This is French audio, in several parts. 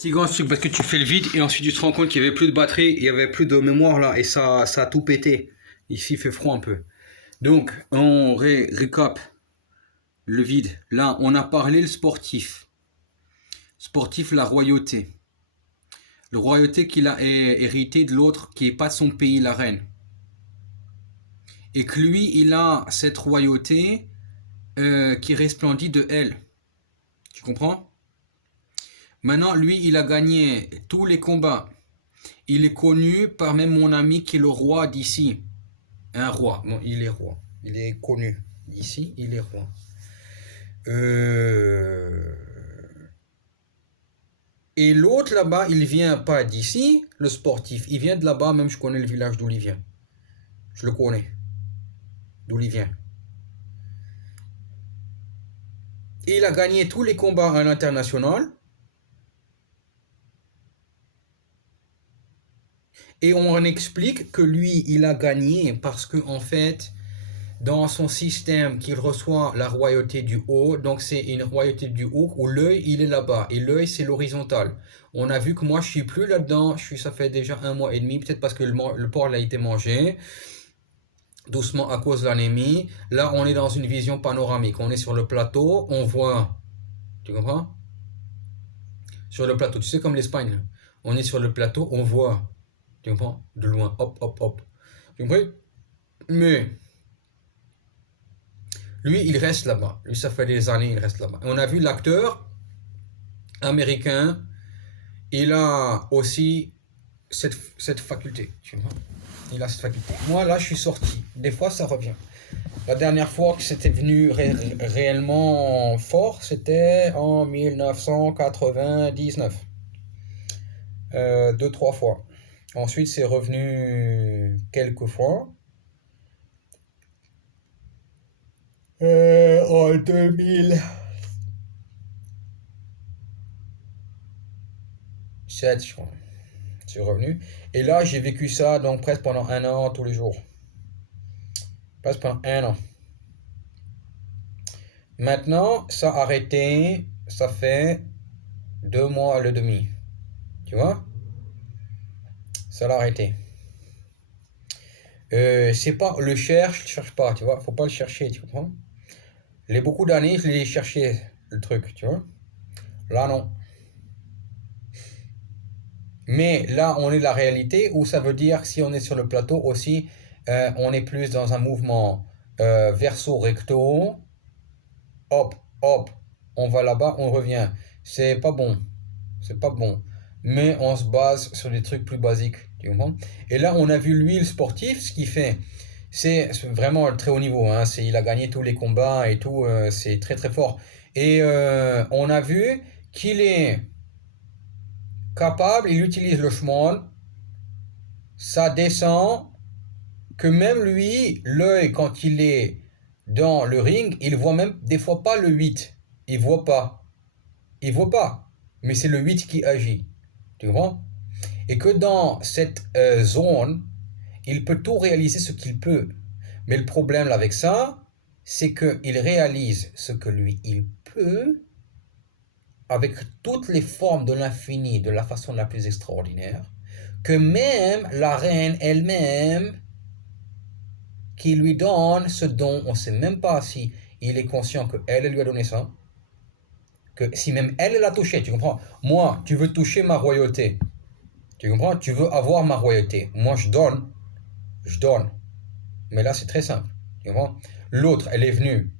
Fatigant ce truc parce que tu fais le vide et ensuite tu te rends compte qu'il n'y avait plus de batterie, il n'y avait plus de mémoire là et ça a tout pété. Ici il fait froid un peu. Donc on récap le vide. Là on a parlé le sportif. Sportif, la royauté. Le royauté qu'il a hérité de l'autre qui n'est pas de son pays, la reine. Et que lui il a cette royauté qui resplendit de elle. Tu comprends? Maintenant, lui, il a gagné tous les combats. Il est connu par même mon ami qui est le roi d'ici. Un roi. Non, il est roi. Il est connu. Ici, il est roi. Et l'autre là-bas, il vient pas d'ici, le sportif. Il vient de là-bas, même je connais le village d'où il vient. Je le connais. D'où il vient. Et il a gagné tous les combats à l'international. Et on explique que lui, il a gagné parce que en fait, dans son système qu'il reçoit la royauté du haut, donc c'est une royauté du haut où l'œil il est là-bas et l'œil c'est l'horizontal. On a vu que moi je suis plus là-dedans, ça fait déjà 1 mois et demi, peut-être parce que le porc a été mangé doucement à cause de l'anémie. Là on est dans une vision panoramique, on est sur le plateau, on voit, tu comprends? Sur le plateau, tu sais comme l'Espagne, on est sur le plateau, on voit, tu comprends? De loin, hop, hop, hop. Tu comprends? Mais lui, il reste là-bas. Lui, ça fait des années, il reste là-bas. On a vu l'acteur américain, il a aussi cette faculté. Tu vois? Il a cette faculté. Moi, là, je suis sorti. Des fois, ça revient. La dernière fois que c'était venu réellement fort, c'était en 1999. 2-3 fois. Ensuite, c'est revenu quelques fois. En 2007, je crois. C'est revenu. Et là, j'ai vécu ça donc presque pendant 1 an tous les jours. Presque pendant 1 an. Maintenant, ça a arrêté. Ça fait 2 mois et demi. Tu vois? Ça l'a arrêté. C'est pas le cherche pas, tu vois? Faut pas le chercher, tu comprends? Beaucoup d'années, je l'ai cherché, le truc, tu vois? Là, non. Mais là, on est la réalité où ça veut dire que si on est sur le plateau aussi, on est plus dans un mouvement verso recto. Hop, hop, on va là-bas, on revient. C'est pas bon. C'est pas bon. Mais on se base sur des trucs plus basiques. Tu comprends? Et là, on a vu lui, le sportif, ce qu'il fait. C'est vraiment très haut niveau. Hein. Il a gagné tous les combats et tout. C'est très très fort. Et on a vu qu'il est capable, il utilise le chemin, ça descend, que même lui, l'œil, quand il est dans le ring, il voit même des fois pas le 8. Il voit pas. Il voit pas. Mais c'est le 8 qui agit. Tu comprends? Et que dans cette zone, il peut tout réaliser ce qu'il peut. Mais le problème avec ça, c'est qu'il réalise ce que lui, il peut, avec toutes les formes de l'infini de la façon la plus extraordinaire, que même la reine elle-même, qui lui donne ce don, on ne sait même pas si il est conscient qu'elle lui a donné ça, que si même elle l'a touché, tu comprends? Moi, tu veux toucher ma royauté, tu comprends? Tu veux avoir ma royauté, moi je donne, mais là c'est très simple, tu comprends? L'autre, elle est venue,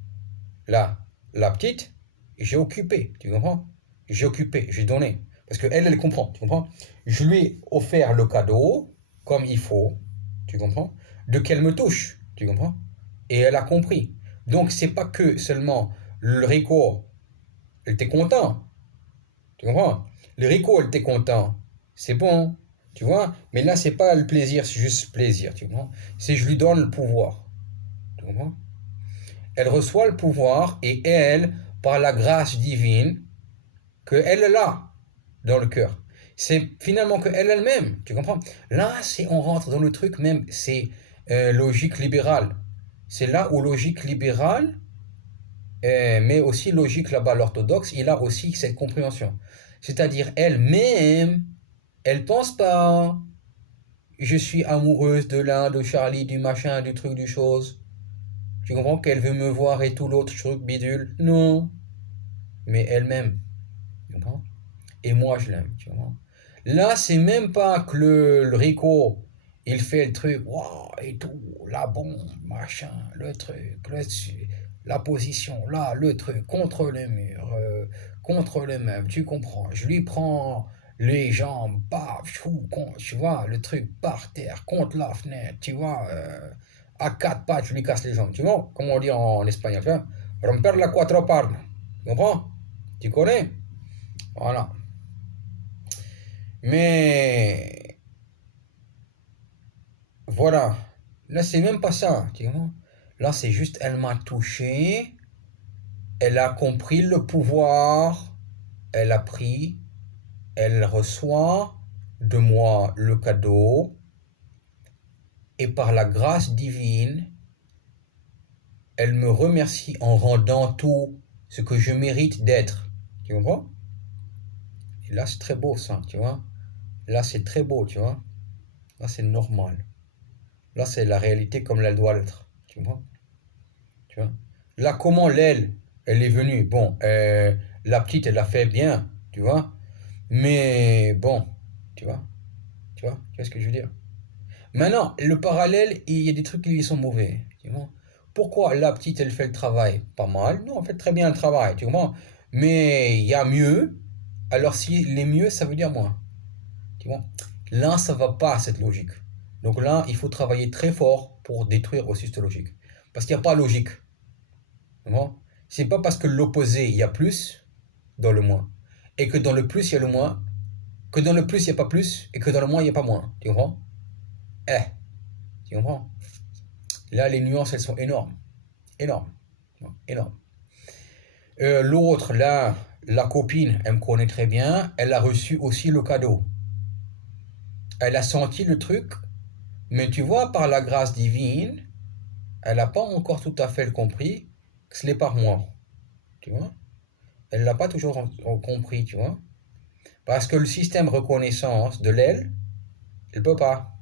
là, la petite, j'ai occupé, tu comprends? J'ai occupé, j'ai donné, parce qu'elle, elle comprend, tu comprends? Je lui ai offert le cadeau, comme il faut, tu comprends? De qu'elle me touche, tu comprends? Et elle a compris. Donc c'est pas que seulement le Rico, elle était content, tu comprends? Le Rico, elle était content, c'est bon, tu vois? Mais là c'est pas le plaisir, c'est juste plaisir, tu comprends? C'est je lui donne le pouvoir, tu comprends? Elle reçoit le pouvoir et elle, par la grâce divine, qu'elle est là, dans le cœur. C'est finalement qu'elle elle-même, tu comprends? Là, on rentre dans le truc même, c'est logique libérale. C'est là où logique libérale, mais aussi logique là-bas, l'orthodoxe, il a aussi cette compréhension. C'est-à-dire elle-même, elle pense pas. Je suis amoureuse de l'un, de Charlie, du machin, du truc, du chose. Tu comprends qu'elle veut me voir et tout l'autre truc bidule? Non. Mais elle-même. Tu comprends? Et moi, je l'aime. Tu comprends? Là, c'est même pas que le Rico, il fait le truc, waouh, et tout, la bombe, machin, le truc, la position, là, le truc, contre le mur, contre le meuble, tu comprends? Je lui prends les jambes, paf, chou, tu vois, le truc par terre, contre la fenêtre, tu vois, à quatre pattes, je lui casse les jambes, tu vois? Comment on dit en espagnol, tu vois? Romper la cuatro parnes, tu comprends? Tu connais? Voilà. Mais voilà. Là, c'est même pas ça, tu vois. Là, c'est juste, elle m'a touché, elle a compris le pouvoir, elle a pris, elle reçoit de moi le cadeau, et par la grâce divine, elle me remercie en rendant tout ce que je mérite d'être. Tu comprends? Et là, c'est très beau, ça, tu vois. Là, c'est très beau, tu vois. Là, c'est normal. Là, c'est la réalité comme elle doit l'être. Tu vois? Tu vois. Là, comment l'aile, elle est venue? Bon, la petite, elle l'a fait bien, tu vois. Mais bon, tu vois, tu vois ce que je veux dire. Maintenant, le parallèle, il y a des trucs qui sont mauvais, tu vois. Pourquoi la petite, elle fait le travail? Pas mal, non, elle fait très bien le travail, tu vois. Mais il y a mieux, alors si les mieux, ça veut dire moins, tu vois. Là, ça va pas, cette logique. Donc là, il faut travailler très fort pour détruire aussi cette logique. Parce qu'il n'y a pas logique. Bon. C'est pas parce que l'opposé, il y a plus dans le moins, et que dans le plus, il y a le moins, que dans le plus, il n'y a pas plus, et que dans le moins, il n'y a pas moins. Tu comprends? Eh, tu comprends? Là, les nuances, elles sont énormes. Énormes. Énormes. L'autre, là, la copine, elle me connaît très bien, elle a reçu aussi le cadeau. Elle a senti le truc, mais tu vois, par la grâce divine, elle n'a pas encore tout à fait compris que ce n'est pas moi. Tu vois? Elle l'a pas toujours compris, tu vois? Parce que le système reconnaissance de l'aile, elle peut pas.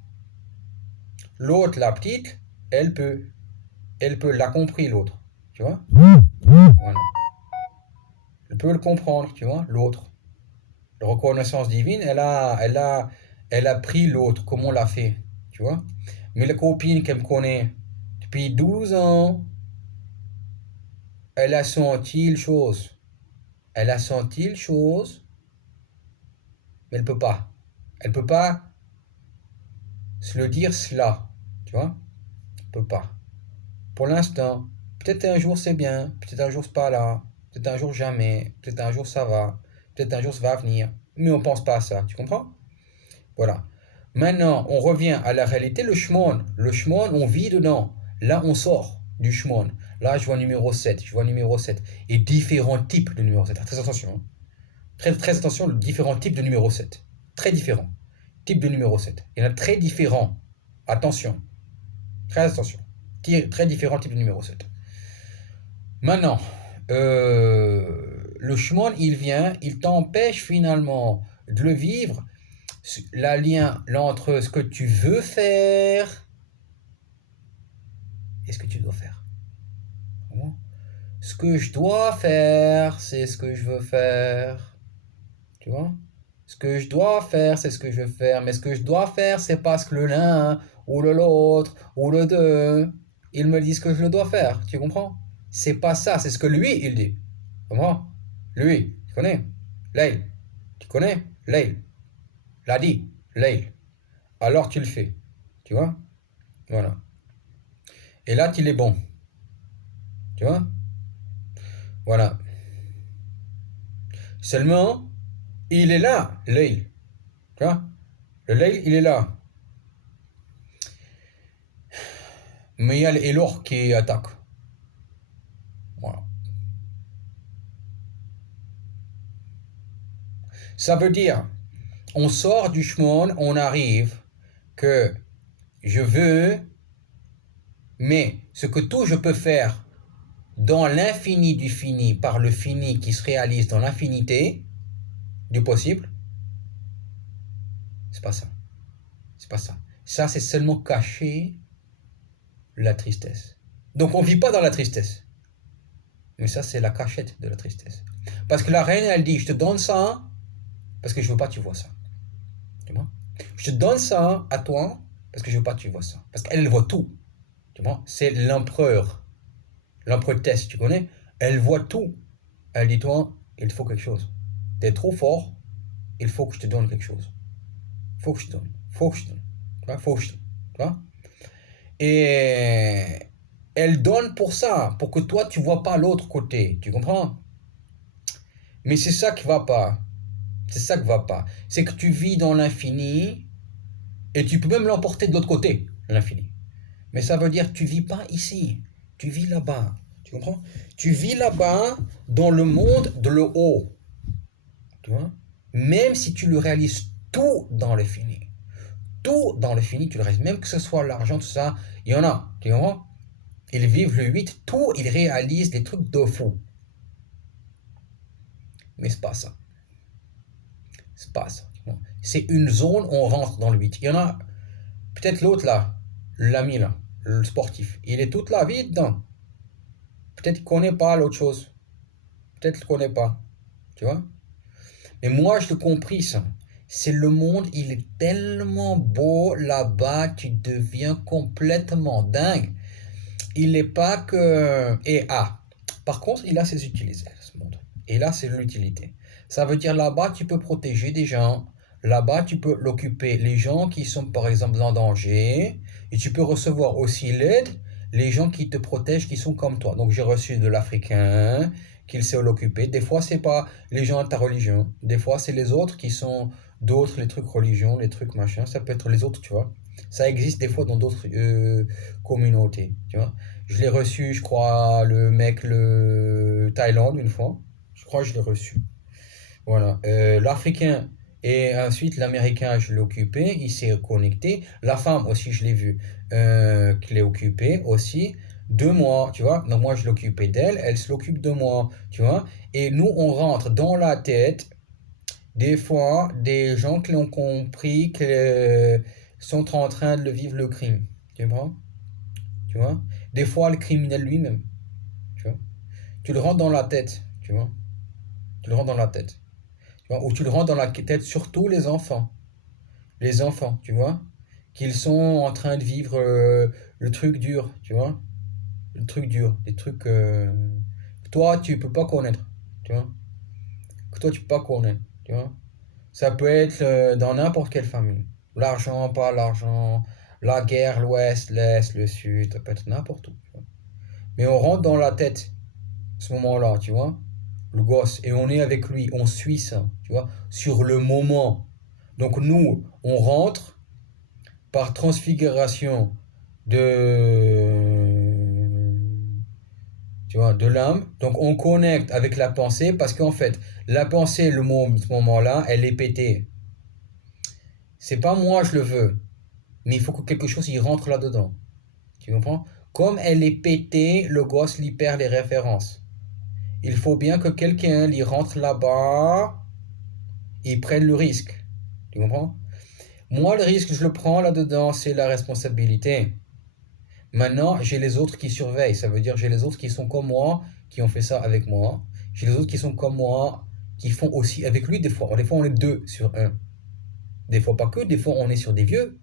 L'autre, la petite, elle peut. Elle peut, l'a compris l'autre. Tu vois? Voilà. Elle peut le comprendre, tu vois, l'autre. La reconnaissance divine, elle a pris l'autre, comme on l'a fait. Tu vois? Mais la copine qu'elle me connaît depuis 12 ans, elle a senti les choses. Elle a senti les choses, mais elle peut pas. Elle peut pas se le dire cela. Tu vois? Elle peut pas. Pour l'instant, peut-être un jour c'est bien, peut-être un jour c'est pas là, peut-être un jour jamais, peut-être un jour ça va, peut-être un jour ça va venir, mais on pense pas à ça, tu comprends? Voilà. Maintenant, on revient à la réalité, le shmon, on vit dedans. Là, on sort du shmon. Là, je vois numéro 7, je vois numéro 7. Et différents types de numéro 7. Très attention. Hein. Très, très attention, différents types de numéro 7. Très différents. Types de numéro 7. Il y en a très différents. Attention. Très attention. Très différents types de numéro 7. Maintenant, le shmon, il vient, il t'empêche finalement de le vivre, la lien là, entre ce que tu veux faire et ce que tu dois faire. Ce que je dois faire, c'est ce que je veux faire. Tu vois? Ce que je dois faire, c'est ce que je veux faire. Mais ce que je dois faire, c'est parce que le l'un, ou le l'autre, ou le deux, ils me disent que je le dois faire. Tu comprends? C'est pas ça, c'est ce que lui, il dit. Tu comprends? Lui, tu connais? Leil. Tu connais? Leil. L'a dit. Leil. Alors tu le fais. Tu vois? Voilà. Et là, tu es bon. Tu vois? Voilà. Seulement, il est là, l'œil. Tu vois? Le Leil, il est là. Mais il y a l'Elor qui attaque. Voilà. Ça veut dire, on sort du Shmon, on arrive que je veux, mais ce que tout je peux faire dans l'infini du fini, par le fini qui se réalise dans l'infinité, du possible, c'est pas ça. C'est pas ça. Ça, c'est seulement cacher la tristesse. Donc, on vit pas dans la tristesse. Mais ça, c'est la cachette de la tristesse. Parce que la reine, elle dit, je te donne ça parce que je veux pas que tu vois ça. Tu vois? Je te donne ça à toi parce que je veux pas que tu vois ça. Parce qu'elle, elle voit tout. Tu vois? C'est l'empereur. L'empereur-tesse, tu connais? Elle voit tout. Elle dit, toi, il te faut quelque chose. T'es trop fort, il faut que je te donne quelque chose. Faut que je te donne. Faut que je te donne. Tu vois? Faut que je te donne. Tu vois? Et elle donne pour ça, pour que toi, tu vois pas l'autre côté. Tu comprends? Mais c'est ça qui va pas. C'est ça qui va pas. C'est que tu vis dans l'infini et tu peux même l'emporter de l'autre côté, l'infini. Mais ça veut dire que tu vis pas ici. Tu vis là-bas. Tu comprends? Tu vis là-bas dans le monde de le haut. Tu vois? Même si tu le réalises tout dans l'infini. Tout dans l'infini, tu le réalises. Même que ce soit l'argent, tout ça, il y en a. Tu comprends? Ils vivent le 8, tout, ils réalisent des trucs de fou. Mais c'est pas ça. C'est pas ça. C'est une zone où on rentre dans le 8. Il y en a, peut-être l'autre là, l'ami là, le sportif. Il est toute la vie dedans. Peut-être qu'il ne connaît pas l'autre chose. Peut-être qu'il ne connaît pas. Tu vois? Mais moi, je l'ai compris ça. C'est le monde, il est tellement beau là-bas, tu deviens complètement dingue. Il n'est pas que... Et par contre, il a ses utilités, ce monde. Et là, c'est l'utilité. Ça veut dire là-bas, tu peux protéger des gens. Là-bas, tu peux l'occuper. Les gens qui sont, par exemple, en danger. Et tu peux recevoir aussi l'aide. Les gens qui te protègent, qui sont comme toi. Donc, j'ai reçu de l'Africain, qu'il sait l'occuper. Des fois, c'est pas les gens de ta religion. Des fois, c'est les autres qui sont d'autres, les trucs religion, les trucs machin. Ça peut être les autres, tu vois. Ça existe des fois dans d'autres communautés, tu vois. Je l'ai reçu, je crois, le mec, le Thaïlande, une fois. Je crois que je l'ai reçu. Voilà. L'Africain et ensuite l'Américain, je l'ai occupé. Il s'est connecté. La femme aussi, je l'ai vu, qui l'ai occupé aussi. 2 mois, tu vois. Donc moi, je l'occupais d'elle. Elle se l'occupe de moi, tu vois. Et nous, on rentre dans la tête, des fois, des gens qui ont compris que sont en train de le vivre le crime. Tu vois? Tu vois? Des fois, le criminel lui-même. Tu vois? Tu le rentres dans la tête, tu vois. Tu le rentres dans la tête. Tu vois? Ou tu le rentres dans la tête, surtout les enfants. Les enfants, tu vois. Qu'ils sont en train de vivre le truc dur, tu vois. Le truc dur. Des trucs que toi, tu peux pas connaître, tu vois. Que toi, tu peux pas connaître, tu vois. Ça peut être dans n'importe quelle famille. L'argent, pas l'argent. La guerre, l'ouest, l'est, le sud. Ça peut être n'importe où, tu vois. Mais on rentre dans la tête, à ce moment-là, tu vois. Le gosse, et on est avec lui, on suit ça, tu vois, sur le moment. Donc nous, on rentre par transfiguration de, tu vois, de l'âme. Donc on connecte avec la pensée parce qu'en fait, la pensée, ce moment-là, elle est pétée. C'est pas moi, je le veux, mais il faut que quelque chose y rentre là-dedans. Tu comprends? Comme elle est pétée, le gosse lui perd les références. Il faut bien que quelqu'un lui rentre là-bas et prenne le risque. Tu comprends? Moi, le risque, je le prends là-dedans, c'est la responsabilité. Maintenant, j'ai les autres qui surveillent. Ça veut dire j'ai les autres qui sont comme moi, qui ont fait ça avec moi. J'ai les autres qui sont comme moi, qui font aussi avec lui des fois. Des fois, on est 2 sur 1. Des fois, pas que. Des fois, on est sur des vieux,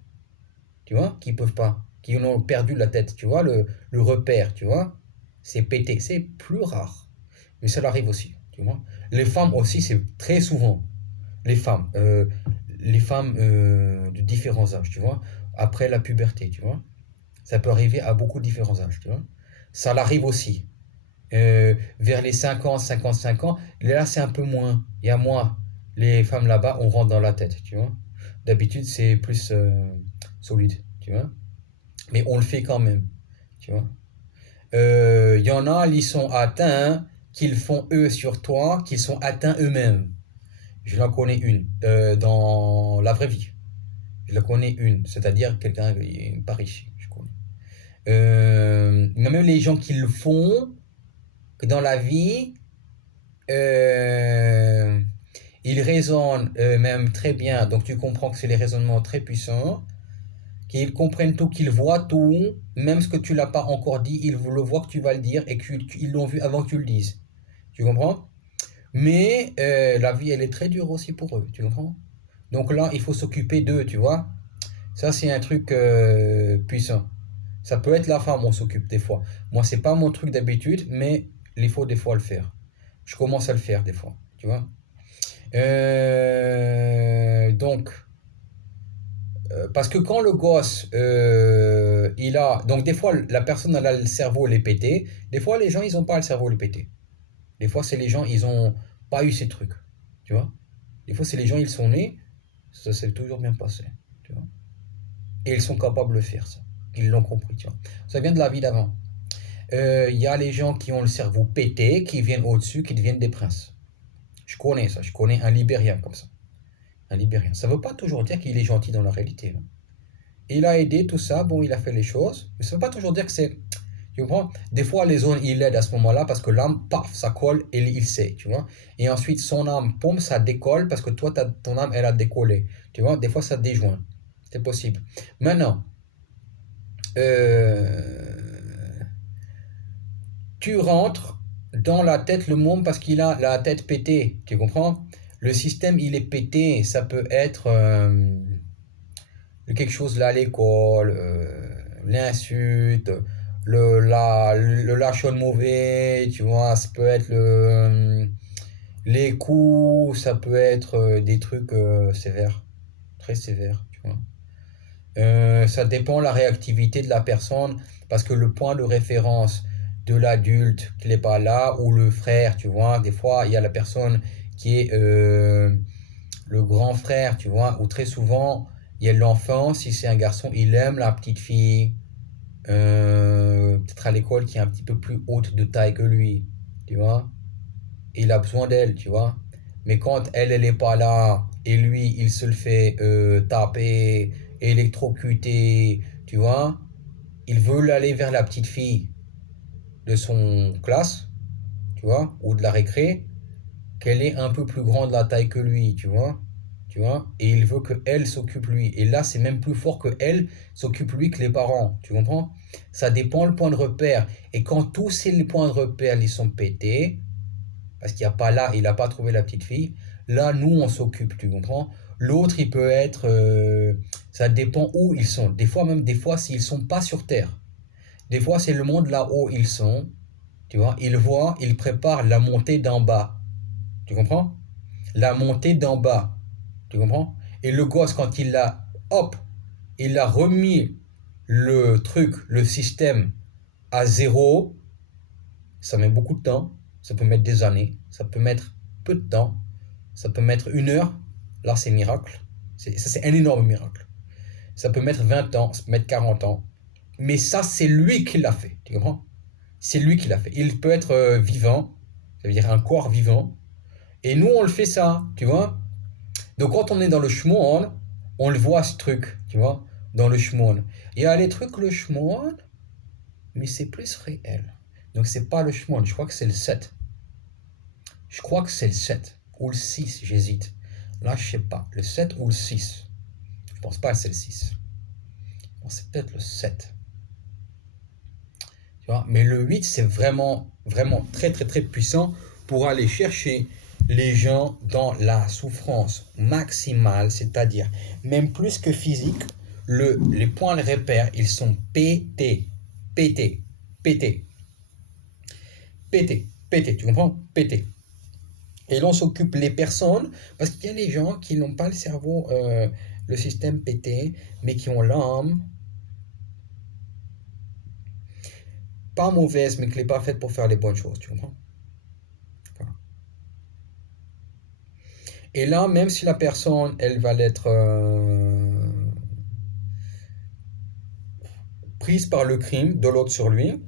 tu vois, qui peuvent pas, qui ont perdu la tête, tu vois, le repère, tu vois. C'est pété. C'est plus rare. Mais ça arrive aussi, tu vois. Les femmes aussi, c'est très souvent. Les femmes. Les femmes de différents âges, tu vois. Après la puberté, tu vois. Ça peut arriver à beaucoup de différents âges, tu vois. Ça l'arrive aussi. Vers les 50, 55 ans, là c'est un peu moins. Il y a moins. Les femmes là-bas, on rentre dans la tête, tu vois. D'habitude, c'est plus solide, tu vois. Mais on le fait quand même, tu vois. Il y en a, ils sont atteints, qu'ils font eux sur toi, qu'ils sont atteints eux-mêmes. Je la connais une, dans la vraie vie. Je la connais une, c'est-à-dire quelqu'un qui est par ici, je connais. Mais même les gens qui le font, que dans la vie, euh, ils raisonnent même très bien, donc tu comprends que c'est des raisonnements très puissants, qu'ils comprennent tout, qu'ils voient tout, même ce que tu l'as pas encore dit, ils le voient que tu vas le dire et qu'ils l'ont vu avant que tu le dises. Tu comprends? Mais la vie, elle est très dure aussi pour eux, tu comprends? Donc là, il faut s'occuper d'eux, tu vois? Ça, c'est un truc puissant. Ça peut être la femme, on s'occupe des fois. Moi, c'est pas mon truc d'habitude, mais il faut des fois le faire. Je commence à le faire des fois, tu vois? Donc, parce que quand le gosse, il a... Donc des fois, la personne, elle a le cerveau les pété. Des fois, les gens, ils ont pas le cerveau les pété. Des fois, c'est les gens, ils ont pas eu ces trucs, tu vois? Des fois, c'est les gens, ils sont nés, ça s'est toujours bien passé, tu vois? Et ils sont capables de le faire, ça. Ils l'ont compris, tu vois? Ça vient de la vie d'avant. Il y a les gens qui ont le cerveau pété, qui viennent au-dessus, qui deviennent des princes. Je connais ça, je connais un Libérien comme ça. Un Libérien. Ça ne veut pas toujours dire qu'il est gentil dans la réalité, non. Il a aidé tout ça, bon, il a fait les choses, mais ça ne veut pas toujours dire que c'est... Tu comprends? Des fois, les zones, il aide à ce moment-là parce que l'âme, paf, ça colle et il sait, tu vois? Et ensuite, son âme, pomme, ça décolle parce que toi, ton âme, elle a décollé. Tu vois? Des fois, ça déjoint. C'est possible. Maintenant, euh, tu rentres dans la tête le môme parce qu'il a la tête pétée. Tu comprends? Le système, il est pété. Ça peut être quelque chose là à l'école, l'insulte, le lâchon mauvais, tu vois. Ça peut être les coups, ça peut être des trucs sévères, très sévères, tu vois. Ça dépend de la réactivité de la personne parce que le point de référence de l'adulte qui n'est pas là ou le frère, tu vois, des fois il y a la personne qui est le grand frère, tu vois, ou très souvent il y a l'enfant, si c'est un garçon, il aime la petite fille, peut-être à l'école qui est un petit peu plus haute de taille que lui, tu vois, et il a besoin d'elle, tu vois. Mais quand elle n'est pas là, et lui, il se le fait taper, électrocuter, tu vois, il veut aller vers la petite fille de son classe, tu vois, ou de la récré, qu'elle est un peu plus grande la taille que lui, tu vois, et il veut que elle s'occupe lui. Et là, c'est même plus fort que elle s'occupe lui que les parents, tu comprends? Ça dépend le point de repère. Et quand tous ces points de repère, ils sont pétés, parce qu'il n'y a pas là, il n'a pas trouvé la petite fille. Là, nous, on s'occupe, tu comprends? L'autre, il peut être, ça dépend où ils sont. Des fois, même des fois, s'ils sont pas sur Terre. Des fois, c'est le monde là-haut ils sont, tu vois? Ils voient, ils préparent la montée d'en bas. Tu comprends? La montée d'en bas. Tu comprends? Et le gosse, quand il l'a, hop, il a remis le truc, le système à zéro, ça met beaucoup de temps, ça peut mettre des années, ça peut mettre peu de temps, ça peut mettre une heure, là c'est miracle, ça c'est un énorme miracle. Ça peut mettre 20 ans, ça peut mettre 40 ans, mais ça c'est lui qui l'a fait, tu comprends? C'est lui qui l'a fait. Il peut être vivant, ça veut dire un corps vivant, et nous on le fait ça, tu vois? Donc quand on est dans le shmuon, on le voit ce truc, tu vois, dans le shmuon. Il y a les trucs le shmuon, mais c'est plus réel. Donc c'est pas le shmuon, je crois que c'est le 7. Je crois que c'est le 7 ou le 6, j'hésite. Là, je sais pas, le 7 ou le 6. Je pense pas que c'est le 6. Je pense que c'est peut-être le 7. Tu vois, mais le 8, c'est vraiment, vraiment très, très, très puissant pour aller chercher les gens dans la souffrance maximale, c'est-à-dire même plus que physique, les points de repère, ils sont pétés, pétés, pétés, pétés, pétés, tu comprends? Pétés. Et l'on s'occupe les personnes, parce qu'il y a les gens qui n'ont pas le cerveau, le système pété, mais qui ont l'âme, pas mauvaise, mais qui n'est pas faite pour faire les bonnes choses, tu comprends? Voilà. Et là, même si la personne, elle va l'être prise par le crime de l'autre sur lui,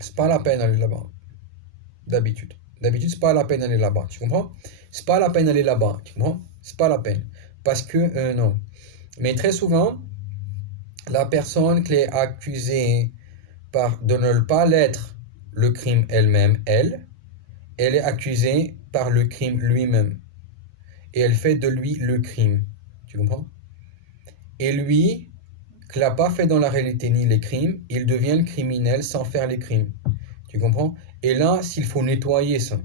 c'est pas la peine d'aller là-bas, d'habitude. D'habitude, c'est pas la peine d'aller là-bas, tu comprends? C'est pas la peine d'aller là-bas, tu comprends? C'est pas la peine. Parce que, non. Mais très souvent, la personne qui est accusée de ne pas l'être le crime elle-même, elle est accusée par le crime lui-même. et elle fait de lui le crime. Tu comprends? Et lui, qui n'a pas fait dans la réalité ni les crimes, il devient le criminel sans faire les crimes. Tu comprends? Et là, s'il faut nettoyer ça.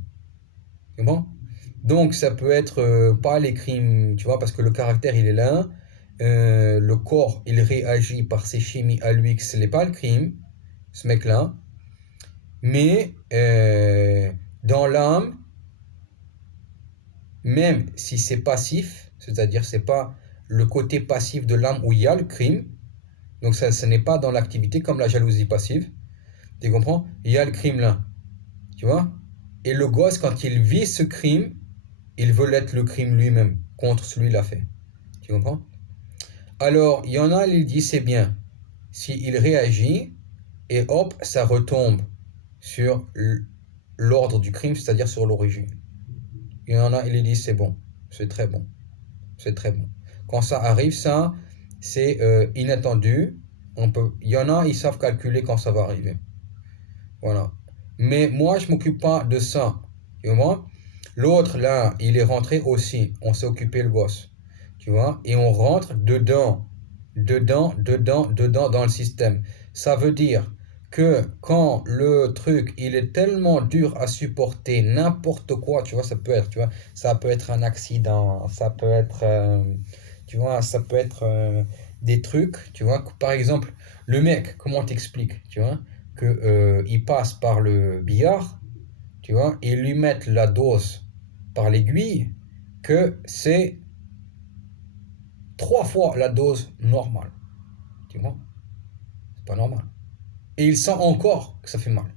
Tu comprends? Donc, ça peut être pas les crimes, tu vois, parce que le caractère, il est là. Le corps, il réagit par ses chimies à lui, que ce n'est pas le crime, ce mec-là. Mais dans l'âme, même si c'est passif, c'est-à-dire c'est pas le côté passif de l'âme où il y a le crime, donc ça, ce n'est pas dans l'activité comme la jalousie passive, tu comprends? Il y a le crime là, tu vois? Et le gosse, quand il vit ce crime, il veut l'être le crime lui-même, contre celui qui l'a fait. Tu comprends? Alors, il y en a, il dit c'est bien. S'il réagit, et hop, ça retombe sur l'ordre du crime, c'est-à-dire sur l'origine. Il y en a, il dit c'est bon, c'est très bon, c'est très bon. Quand ça arrive, ça, c'est inattendu. Il y en a, ils savent calculer quand ça va arriver. Voilà. Mais moi, je m'occupe pas de ça. Tu vois? L'autre, là, il est rentré aussi. On s'est occupé le boss. Tu vois? Et on rentre dedans. Dedans dans le système. Ça veut dire que quand le truc, il est tellement dur à supporter, n'importe quoi, tu vois, ça peut être, tu vois, ça peut être un accident, ça peut être, tu vois, ça peut être des trucs, tu vois, par exemple, le mec, comment t'expliques, tu vois? Que il passe par le billard, tu vois, et ils lui mettent la dose par l'aiguille, que c'est 3 fois la dose normale. Tu vois, c'est pas normal. Et il sent encore que ça fait mal.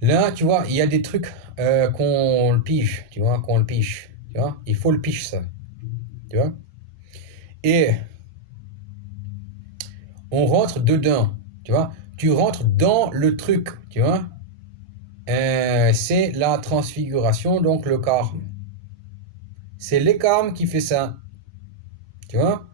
Là, tu vois, il y a des trucs qu'on le pige, tu vois, qu'on le pige. Tu vois, il faut le pige ça. Tu vois. Et on rentre dedans, tu vois. Tu rentres dans le truc, tu vois. C'est la transfiguration, donc le karma. C'est le karma qui fait ça. Tu vois?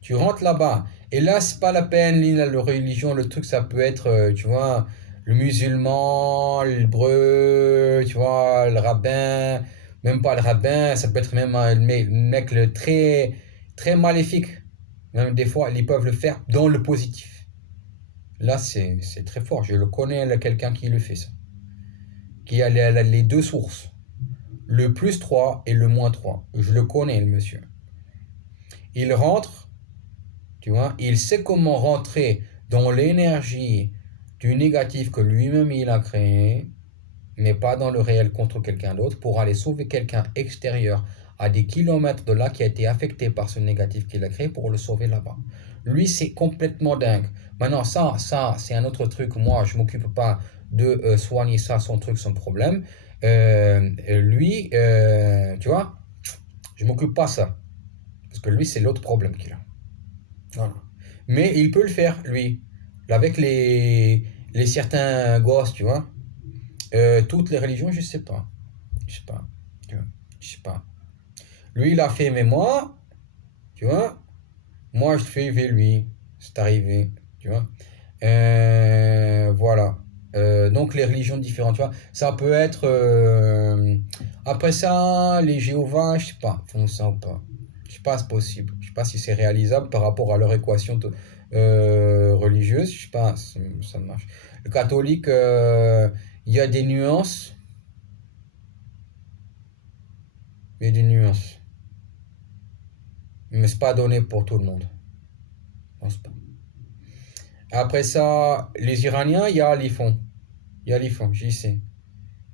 Tu rentres là-bas. Et là, c'est pas la peine, la religion, le truc, ça peut être, tu vois, le musulman, l'hébreu, tu vois, le rabbin, même pas le rabbin, ça peut être même le mec très, très maléfique. Même des fois, ils peuvent le faire dans le positif. Là, c'est très fort. Je le connais, quelqu'un qui le fait ça. Qui a les deux sources. Le +3 et le -3. Je le connais, le monsieur. Il rentre, tu vois, il sait comment rentrer dans l'énergie du négatif que lui-même il a créé, mais pas dans le réel contre quelqu'un d'autre, pour aller sauver quelqu'un extérieur à des kilomètres de là qui a été affecté par ce négatif qu'il a créé pour le sauver là-bas. Lui, c'est complètement dingue. Maintenant, ça, c'est un autre truc. Moi, je m'occupe pas de soigner ça, son truc, son problème. Lui, tu vois, je m'occupe pas de ça. Parce que lui, c'est l'autre problème qu'il a. Voilà. Mais il peut le faire, lui. Avec les certains gosses, tu vois. Toutes les religions, je sais pas. Je sais pas. Tu vois. Je sais pas. Lui, il a fait, mais moi, tu vois, moi, je fais vers lui. C'est arrivé, tu vois. Voilà. Donc, les religions différentes, tu vois. Ça peut être. Après ça, les Jéhovah, je sais pas, font ça ou pas. Je sais pas, c'est possible. Je sais pas si c'est réalisable par rapport à leur équation religieuse. Je sais pas, ça marche. Le catholique, il y a des nuances. Il y a des nuances. Mais c'est pas donné pour tout le monde. Je pense pas. Après ça, les Iraniens, il y a l'IFON. Il y a l'IFON, j'y sais.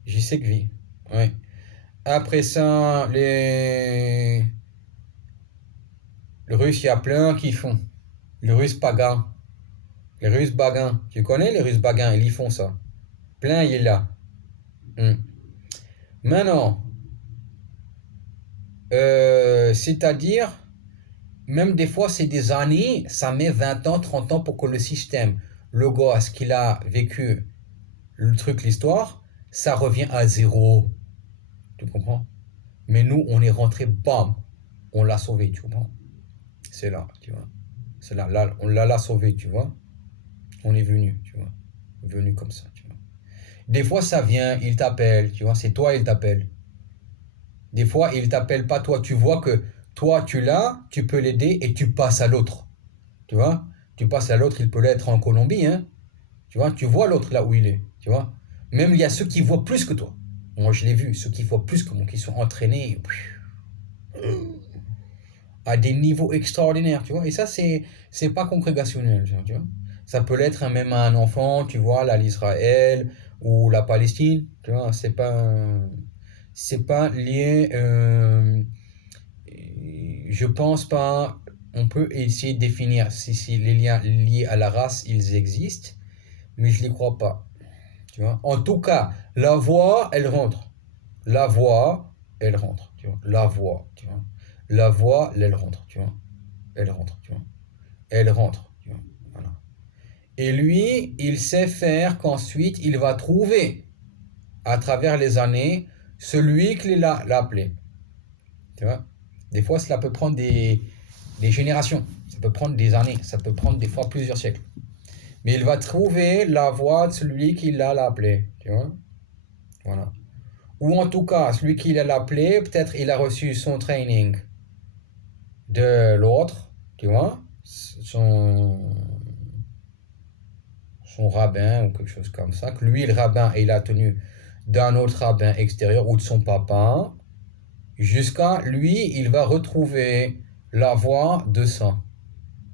J'y sais que vie. Ouais. Après ça, les Russes, il y a plein qui font. Les Russes pagans. Les Russes baguins. Tu connais les Russes baguins? Ils y font ça. Plein, il est là. Hmm. Maintenant, c'est-à-dire, même des fois, c'est des années, ça met 20 ans, 30 ans pour que le système, le gosse qu'il a vécu, le truc, l'histoire, ça revient à zéro. Tu comprends? Mais nous, on est rentré, bam, on l'a sauvé, tu comprends? C'est là, tu vois. C'est là, on l'a sauvé, tu vois. On est venu, tu vois. Venu comme ça, tu vois. Des fois, ça vient, il t'appelle, tu vois. C'est toi, il t'appelle. Des fois, il t'appelle pas toi. Tu vois que toi, tu l'as, tu peux l'aider et tu passes à l'autre. Tu vois? Tu passes à l'autre, il peut l'être en Colombie, hein. Tu vois? Tu vois l'autre là où il est. Tu vois? Même il y a ceux qui voient plus que toi. Moi, je l'ai vu, ceux qui voient plus que moi, qui sont entraînés à des niveaux extraordinaires, tu vois. Et ça, c'est pas congrégationnel, tu vois. Ça peut l'être hein, même à un enfant, tu vois, là, l'Israël ou la Palestine, tu vois. C'est pas lié. Je pense pas. On peut essayer de définir si les liens liés à la race ils existent, mais je n'y crois pas. Tu vois. En tout cas, la voix, elle rentre. La voix, elle rentre. Tu vois. La voix, tu vois. La voix, elle rentre. Tu vois. Elle rentre. Tu vois. Elle rentre. Tu vois. Voilà. Et lui, il sait faire qu'ensuite, il va trouver, à travers les années, celui qui l'a appelé. Tu vois. Des fois, cela peut prendre des générations. Ça peut prendre des années. Ça peut prendre des fois plusieurs siècles. Mais il va trouver la voix de celui qui l'a appelé. Tu vois. Voilà. Ou en tout cas, celui qui l'a appelé, peut-être il a reçu son training de l'autre, tu vois, son rabbin ou quelque chose comme ça, que lui, le rabbin, il a tenu d'un autre rabbin extérieur ou de son papa, jusqu'à lui, il va retrouver la voix de ça.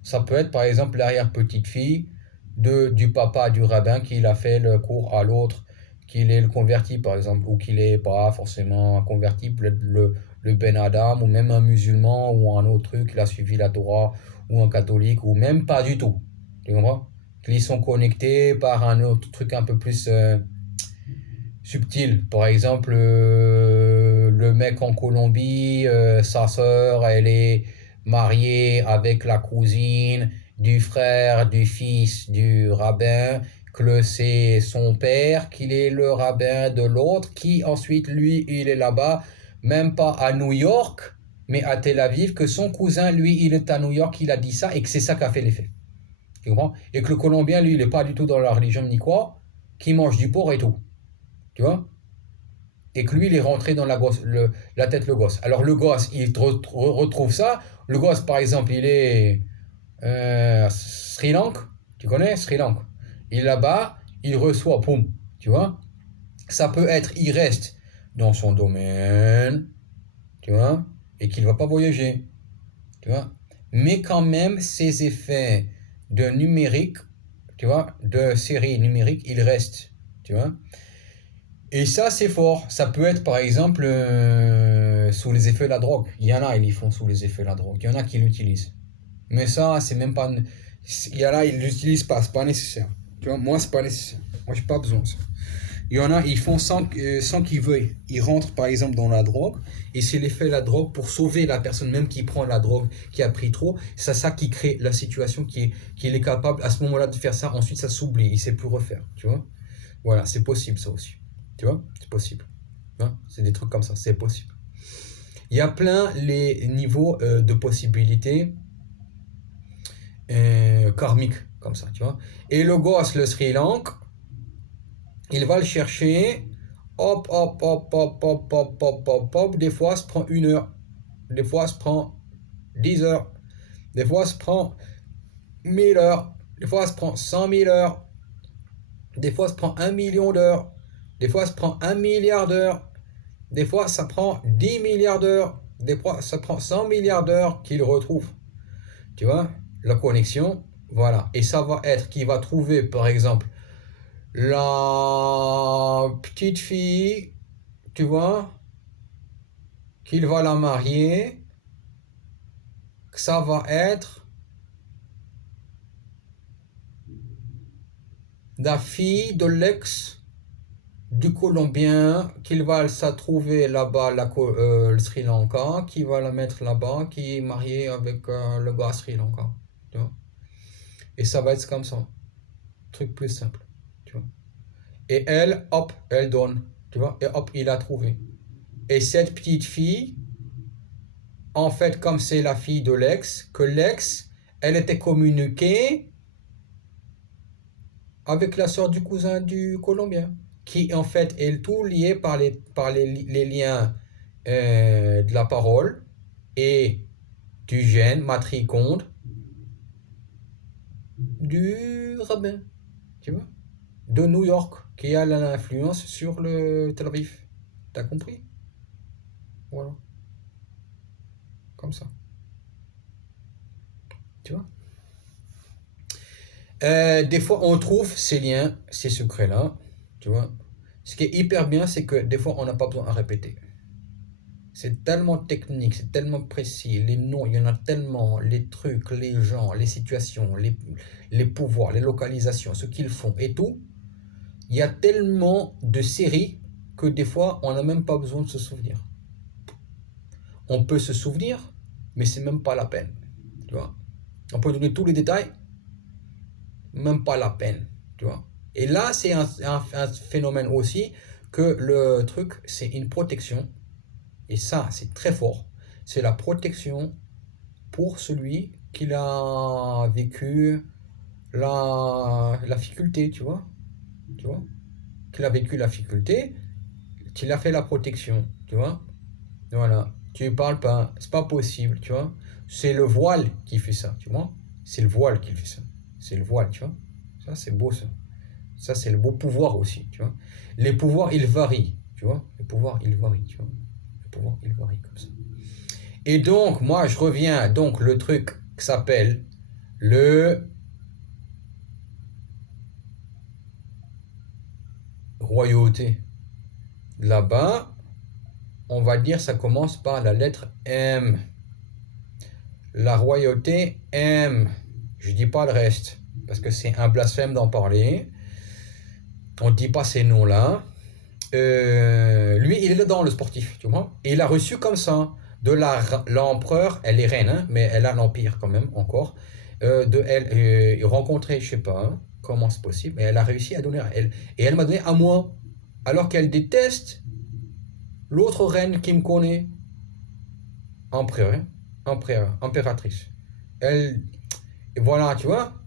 Ça peut être par exemple l'arrière-petite-fille du papa du rabbin qui a fait le cours à l'autre, qu'il est le converti par exemple, ou qu'il est pas forcément un converti, le Ben Adam, ou même un musulman, ou un autre truc, il a suivi la Torah, ou un catholique, ou même pas du tout. Tu comprends? Qu'ils sont connectés par un autre truc un peu plus subtil. Par exemple, le mec en Colombie, sa sœur, elle est mariée avec la cousine du frère du fils du rabbin, que c'est son père, qu'il est le rabbin de l'autre, qui ensuite, lui, il est là-bas, même pas à New York, mais à Tel Aviv, que son cousin, lui, il est à New York, il a dit ça, et que c'est ça qui a fait l'effet. Tu comprends? Et que le Colombien, lui, il n'est pas du tout dans la religion ni quoi, qui mange du porc et tout. Tu vois? Et que lui, il est rentré dans la tête le gosse. Alors le gosse, il retrouve ça. Le gosse, par exemple, il est Sri Lanka. Tu connais Sri Lanka? Il est là-bas, il reçoit, poum, tu vois. Ça peut être, il reste dans son domaine, tu vois, et qu'il ne va pas voyager, tu vois. Mais quand même, ces effets de numérique, tu vois, de série numérique, ils restent, tu vois. Et ça, c'est fort. Ça peut être, par exemple, sous les effets de la drogue. Il y en a, ils y font sous les effets de la drogue. Il y en a qui l'utilisent. Mais ça, c'est même pas. Il y en a, ils l'utilisent pas. C'est pas nécessaire. Tu vois, moi, c'est pas nécessaire. Moi, j'ai pas besoin de ça. Il y en a, ils font sans qu'ils veuillent. Ils rentrent, par exemple, dans la drogue. Et c'est l'effet de la drogue pour sauver la personne même qui prend la drogue, qui a pris trop. C'est ça qui crée la situation qu'il est capable, à ce moment-là, de faire ça. Ensuite, ça s'oublie. Il sait plus refaire. Tu vois. Voilà, c'est possible, ça aussi. Tu vois, c'est possible. Hein, c'est des trucs comme ça, c'est possible. Il y a plein les niveaux de possibilités karmiques, comme ça, tu vois. Et le gosse, le Sri Lanka, il va le chercher, hop, hop, hop, hop, hop, hop, hop, hop, hop. Des fois, ça prend 1 heure. Des fois, ça prend 10 heures. Des fois, ça prend 1000 heures. Des fois, ça prend 100 000 heures. Des fois, ça prend 1 million d'heures. Des fois, ça prend 1 milliard d'heures. Des fois, ça prend 10 milliards d'heures. Des fois, ça prend 100 milliards d'heures qu'il retrouve. Tu vois, la connexion, voilà. Et ça va être qu'il va trouver, par exemple, la petite fille, tu vois, qu'il va la marier. Ça va être la fille de l'ex du Colombien, qu'il va se trouver là-bas, le Sri Lanka, qui va la mettre là-bas, qui est marié avec le gars Sri Lanka. Tu vois. Et ça va être comme ça. Truc plus simple. Tu vois. Et elle, hop, elle donne. Tu vois. Et hop, il a trouvé. Et cette petite fille, en fait, comme c'est la fille de l'ex, que l'ex, elle était communiquée avec la soeur du cousin du Colombien, qui en fait est tout lié par les liens de la parole et du gène matriconde du rabbin, tu vois, de New York, qui a l'influence sur le Tel Aviv. T'as compris? Voilà, comme ça. Tu vois? Des fois, on trouve ces liens, ces secrets-là, tu vois. Ce qui est hyper bien, c'est que des fois, on n'a pas besoin à répéter. C'est tellement technique, c'est tellement précis, les noms, il y en a tellement, les trucs, les gens, les situations, les pouvoirs, les localisations, ce qu'ils font et tout. Il y a tellement de séries que des fois, on n'a même pas besoin de se souvenir. On peut se souvenir, mais c'est même pas la peine. Tu vois? On peut donner tous les détails, même pas la peine. Tu vois? Et là, c'est un phénomène aussi que le truc, c'est une protection. Et ça, c'est très fort. C'est la protection pour celui qui a vécu la faculté, tu vois? Tu vois? Qu'il a vécu la faculté, qu'il a fait la protection, tu vois? Voilà. Tu ne parles pas, c'est pas possible, tu vois? C'est le voile qui fait ça, tu vois? C'est le voile qui fait ça. C'est le voile, tu vois? Ça, c'est beau, ça. Ça, c'est le beau pouvoir aussi, tu vois? Les pouvoirs, ils varient, tu vois? Les pouvoirs, ils varient, tu vois? Les pouvoirs, ils varient comme ça. Et donc, moi, je reviens, donc, le truc qui s'appelle le royauté. Là-bas, on va dire ça commence par la lettre M. La royauté M. Je dis pas le reste, parce que c'est un blasphème d'en parler. On ne dit pas ces noms-là. Lui, il est là dans le sportif, tu vois. Et il a reçu comme ça de l'empereur, elle est reine, hein, mais elle a l'empire quand même encore. De elle, rencontrer, je sais pas hein, comment c'est possible, mais elle a réussi à donner à elle. Et elle m'a donné à moi, alors qu'elle déteste l'autre reine qui me connaît, empereur, hein, impératrice. Elle, et voilà, tu vois.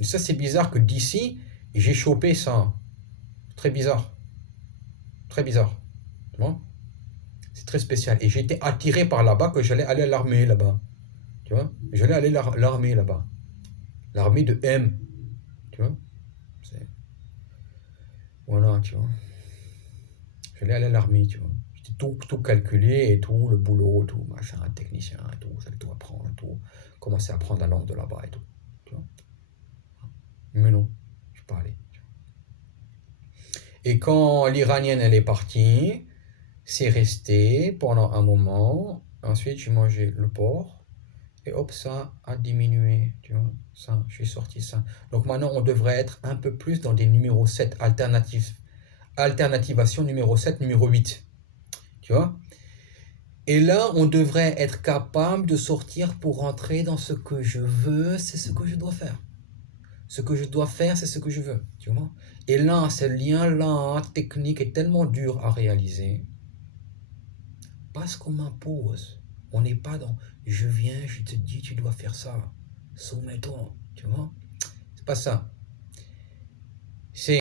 Et ça, c'est bizarre que d'ici, j'ai chopé ça. Très bizarre. Très bizarre. Tu vois? C'est très spécial. Et j'ai été attiré par là-bas que j'allais aller à l'armée là-bas. Tu vois? J'allais aller à l'armée là-bas. L'armée de M. Tu vois? Voilà, tu vois. J'allais aller à l'armée, tu vois. J'étais tout calculé et tout, le boulot, tout, machin, technicien et tout. J'allais tout apprendre et tout. Commencer à apprendre la langue de là-bas et tout. Tu vois? Mais non, je suis pas allé. Et quand l'Iranienne, elle est partie, c'est resté pendant un moment. Ensuite, j'ai mangé le porc. Et hop, ça a diminué. Tu vois, ça, je suis sorti ça. Donc maintenant, on devrait être un peu plus dans des numéros 7 alternatifs. Alternativation numéro 7, numéro 8. Tu vois? Et là, on devrait être capable de sortir pour rentrer dans ce que je veux, c'est ce que je dois faire. Ce que je dois faire, c'est ce que je veux. Tu vois? Et là, ce lien-là, technique, est tellement dur à réaliser. Parce qu'on m'impose. On n'est pas dans je viens, je te dis, tu dois faire ça. Soumets-toi. Tu vois? C'est pas ça.